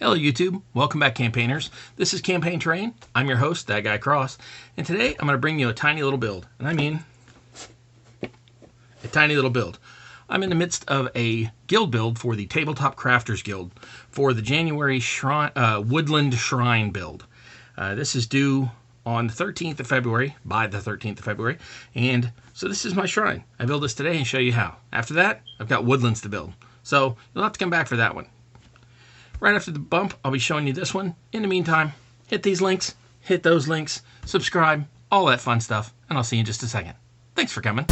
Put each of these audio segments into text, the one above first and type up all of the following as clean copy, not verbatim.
Hello YouTube, welcome back campaigners. This is Campaign Terrain. I'm your host, That Guy Cross, and today I'm going to bring you a tiny little build, and I mean a tiny little build. I'm in the midst of a guild build for the Tabletop Crafters Guild for the January Woodland Shrine build. This is due on the 13th of February, by the 13th of February, and so this is my shrine. I build this today and show you how. After that, I've got woodlands to build, so you'll have to come back for that one. Right after the bump, I'll be showing you this one. In the meantime, hit these links, hit those links, subscribe, all that fun stuff, and I'll see you in just a second. Thanks for coming.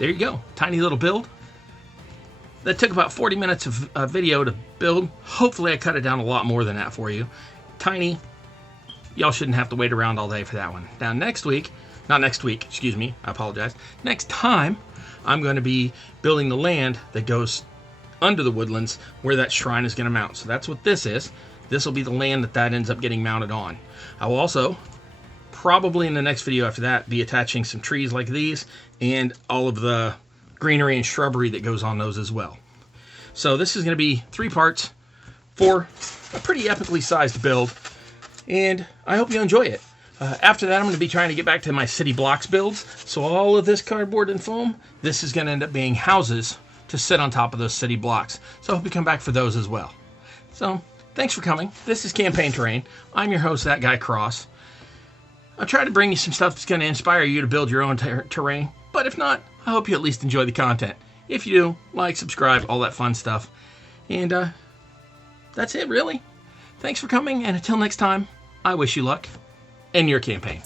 there you go. Tiny little build. That took about 40 minutes of video to build. Hopefully I cut it down a lot more than that for you. Tiny. Y'all shouldn't have to wait around all day for that one. Now next week, not next week, excuse me, I apologize. Next time, I'm going to be building the land that goes under the woodlands where that shrine is going to mount. So that's what this is. This will be the land that ends up getting mounted on. I will also, probably in the next video after that, be attaching some trees like these and all of the greenery and shrubbery that goes on those as well. So this is going to be 3 parts for a pretty epically sized build, and I hope you enjoy it. After that, I'm going to be trying to get back to my city blocks builds. So all of this cardboard and foam, this is going to end up being houses to sit on top of those city blocks. So I hope you come back for those as well. So thanks for coming. This is Campaign Terrain. I'm your host, That Guy Cross. I'll try to bring you some stuff that's going to inspire you to build your own terrain. But if not, I hope you at least enjoy the content. If you do, like, subscribe, all that fun stuff. And that's it, really. Thanks for coming, and until next time, I wish you luck in your campaign.